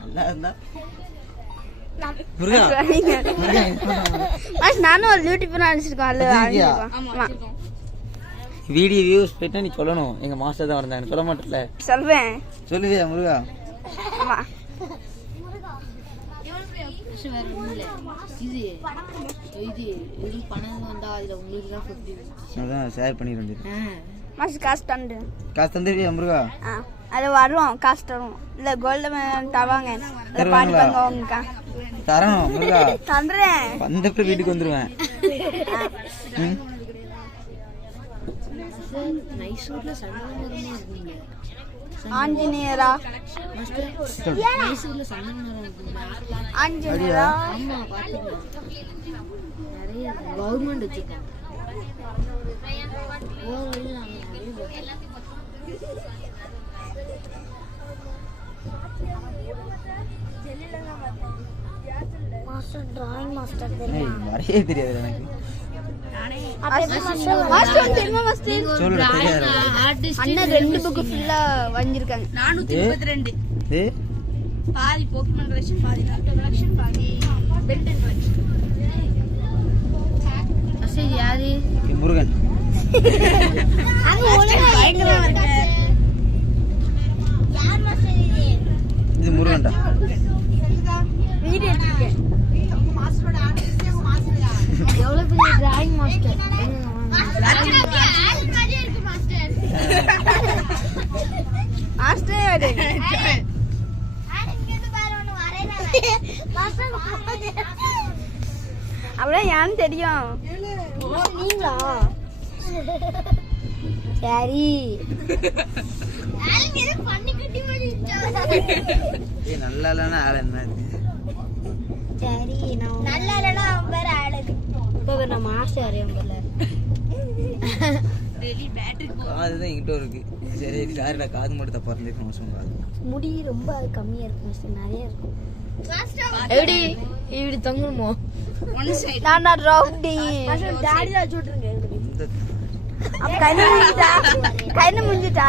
நல்லா இருந்தா நானும் ஒரு யூடியூப் அடிச்சிருக்கோம். வீடியோ வியூஸ் போயிட்டா நீ சொல்லணும் எங்க மாஸ்டர் தான் வந்தாங்க சொல்ல மாட்டேன்ல. சொல்வேன். சொல்லுவியா முருகா? ஆமா. அதான் ஷேர் பண்ணிடுறேன். மாஸ்டர் காசு தந்து. காசு தந்துருவியா முருகா? அது வரும் காசு தரும். இல்ல கோல்டு தவாங்க. பாடி பண்ணுவாங்க. தரணும் முருகா. தந்துறேன். வந்தப்ப வீட்டுக்கு வந்துருவேன். ஆஞ்சநேயரா? ஆஞ்சநேயரா? கவர்மெண்ட் வச்சிருக்காங்க. மாஸ்டர் டிராயிங் மாஸ்டர் வரையே தெரியாது எனக்கு. அண்ணன் 2 புக் ஃபுல்லா வந்திருக்காங்க. 432 பாதி போக்கிமான் கலெக்ஷன், பாதி நாட்டோ கலெக்ஷன், பாதி பென்டன் கலெக்ஷன். அசை யாரு? முருகன். அங்க ஒழுங்கா பயங்கரமா வந்த யார் மாஸ்டர் இது? இது முருகன்டா. வீடியோ எடுத்துக்கேன். உங்க மாஸ்டரோட ஆர்டிஸ்ட் உங்க மாஸ்டரா? எவ்வளவு பெரிய டிராயிங் மாஸ்டர். அப்படியே யான்னு தெரியும். நீங்களா? சரி. நல்லா இல்லைன்னா ஆள் என்ன சரி நல்லா இல்லைன்னா அவன் பேர் ஆளுக்கு இப்போ நான் மாஸ்டர் அறியாம போல அதுதான் என்கிட்ட இருக்கு. சரி சாரிடா காது மட்டும் தப்பா இருந்துருக்கு சொன்னாங்க. முடி ரொம்ப கம்மியா இருக்கு மாஸ்டர், நிறைய இருக்கும். எப்படி இப்படி தொங்கணுமோ? நானா ரவுடி டாடி தான் வச்சுட்ருங்க. அப்ப கையில முடிஞ்சிட்டா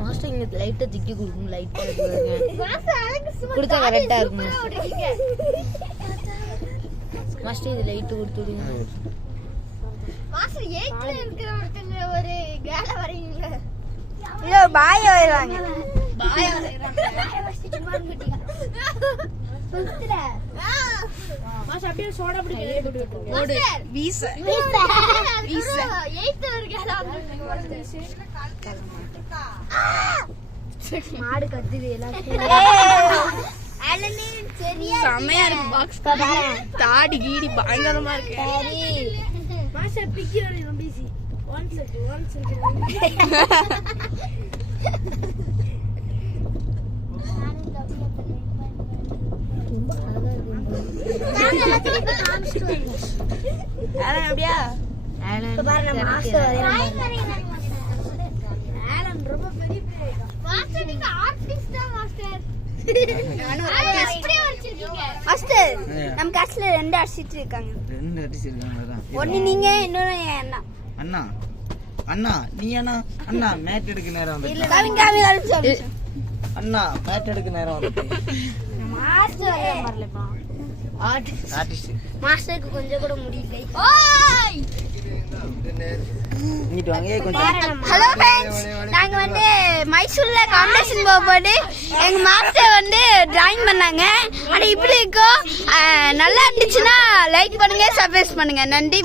மாஸ்டர் இங்க லைட்டா திக்கி கொடுக்கணும். லைட்டா கொடுத்தா கரெக்டா இருக்கும். மாஸ்டர் இது லைட் கொடுத்துடுங்க. மாஸ்டர் 8ல இருக்கிற ஒருத்தங்க ஒரு கேல வரீங்க. இல்ல பாய் வரைறாங்க. பாய் வரைறாங்க. சும்மா குட்டிங்க. புஸ்தல. மாஸ்டர் அப்படியே சோடா அப்படி கையில போட்டு விட்டுருங்க. ஓடு. வீச. 8ல ஒரு கேல வந்து மாடு கத்துது எல்லாத்தையும். அலனே சரியா செமையா இருக்கு பாக்ஸ். தாடி கீடி பயங்கரமா இருக்கு. சரி மாஸ்டர் பிக்கிறோம் ரொம்ப ஈஸி. ஒன் செகண்ட் ரொம்ப அழகா இருக்கு. நான் எல்லாத்தையும் இப்ப காமிச்சிட்டு வரேன். ஆனா அப்படியே இப்ப பாருங்க மாஸ்டர் வரையறாங்க. ஆலன் ரொம்ப பெரிய மாஸ்டர். நீங்க ஆர்டிஸ்டா மாஸ்டர்? நானும் ஆர்டிஸ்ட் வச்சிருக்கீங்க மாஸ்டர். நம்ம கிளாஸ்ல 2 ஆர்டிஸ்ட் இருக்காங்க. 2 அடிச்சு இருக்காங்க. ஒன்னு நீங்க, இன்னொரு என் அண்ணா. அண்ணா அண்ணா நீ அண்ணா அண்ணா மேட் எடுக்க நேரம் வந்து. இல்ல காமி சொல்லு. அண்ணா மேட் எடுக்க நேரம் வந்து. மாஸ்டர் வரைய வரலப்பா. ஆர்டிஸ்ட் மாஸ்டருக்கு கொஞ்சம் கூட முடியல. ஓய் இங்கிட்டு வாங்க கொஞ்சம். ஹலோ ஃப்ரெண்ட்ஸ், நாங்க வந்து மைசூர்ல காம்படிஷன் போகும்போது எங்க மாஸ்டர் வந்து டிராயிங் பண்ணாங்க. ஆனா இப்படி இருக்கும். நல்லா இருந்துச்சுன்னா லைக் பண்ணுங்க, சப்ஸ்கிரைப் பண்ணுங்க. நன்றி.